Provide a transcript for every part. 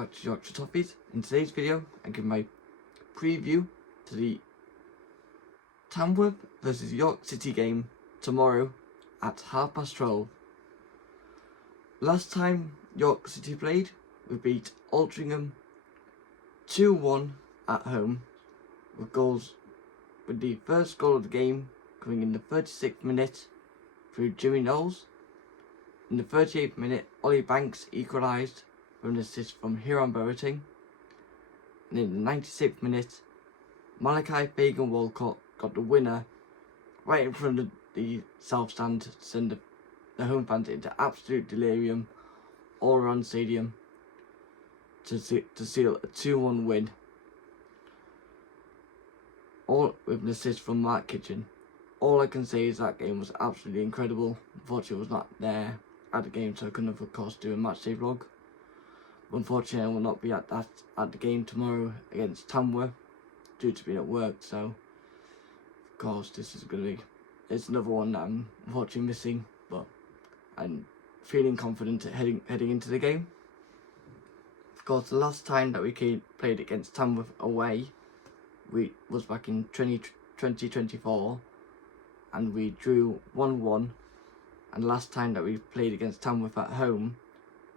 back to Yorkshire Toffees. In today's video, I give my preview to the Tamworth versus York City game tomorrow at 12:30. Last time York City played, we beat Altrincham 2-1 at home with the first goal of the game coming in the 36th minute through Jimmy Knowles. In the 38th minute, Ollie Banks equalised with an assist from Hiram Boateng. And in the 96th minute, Malachi Fagan Walcott got the winner right in front of the south stand to send the home fans into absolute delirium all around the stadium to seal a 2-1 win. All with an assist from Mark Kitchen. All I can say is that game was absolutely incredible. Unfortunately, I was not there at the game, so I couldn't, of course, do a matchday vlog. But unfortunately, I will not be at the game tomorrow against Tamworth due to being at work. So, of course, this is going to be another one that I'm unfortunately missing. But I'm feeling confident heading into the game. Of course, the last time that we played against Tamworth away was back in 2024, and we drew 1-1. And last time that we played against Tamworth at home,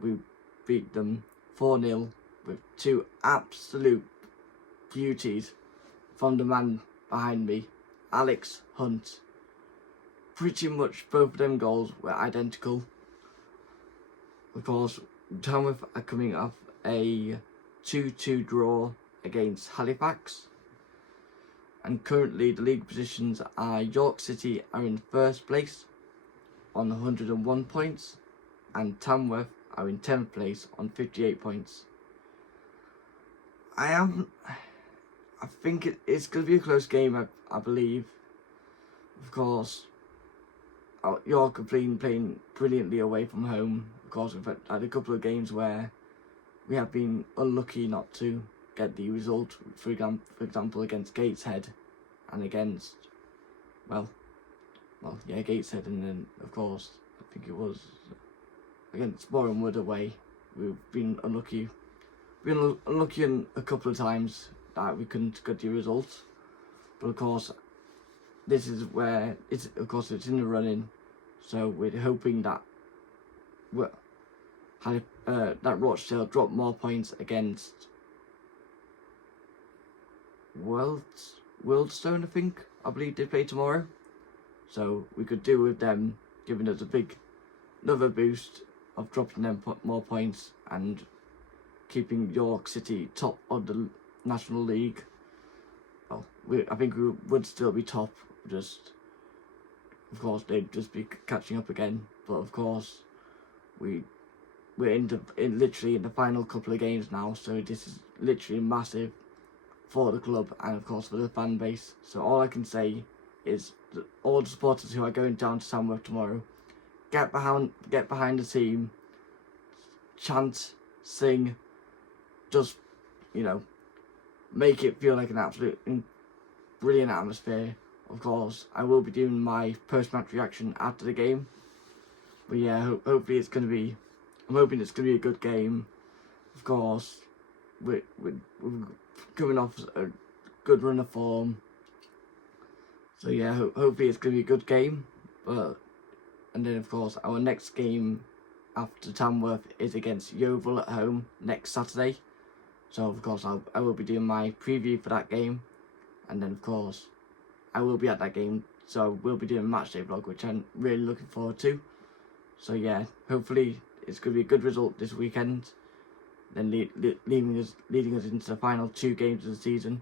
we beat them 4-0 with two absolute beauties from the man behind me, Alex Hunt. Pretty much both of them goals were identical. Of course, Tamworth are coming off a 2-2 draw against Halifax. And currently the league positions are York City are in first place on 101 points, and Tamworth are in 10th place on 58 points. I think it's going to be a close game, I believe. Of course, York are playing brilliantly away from home. Of course, we've had a couple of games where we have been unlucky not to get the result, for example against Gateshead and against, Gateshead, and then of course I think it was against Bournemouth away. We've been unlucky. We've been unlucky a couple of times that we couldn't get the result. But of course, this is where it's in the running. So we're hoping that that Rochdale drop more points against Wealdstone, I believe they play tomorrow. So we could do with them giving us another boost of dropping them more points and keeping York City top of the National League. Well, I think we would still be top, just of course they'd just be catching up again. But of course we're literally in the final couple of games now, so this is literally massive for the club and of course for the fan base. So all I can say is that all the supporters who are going down to Tamworth tomorrow, get behind the team, chant, sing, just make it feel like an absolute brilliant atmosphere. Of course, I will be doing my post-match reaction after the game. But yeah, hopefully it's going to be. I'm hoping it's going to be a good game. Of course, we're coming off a good run of form. So yeah, hopefully it's going to be a good game. And then of course our next game after Tamworth is against Yeovil at home next Saturday. So of course I will be doing my preview for that game, and then of course I will be at that game. So we'll be doing a matchday vlog, which I'm really looking forward to. So yeah, hopefully it's going to be a good result this weekend, then leading us into the final 2 games of the season.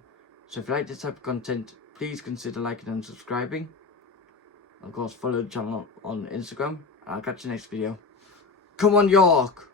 So if you like this type of content, please consider liking and subscribing. Of course, follow the channel on Instagram. I'll catch you next video. Come on, York!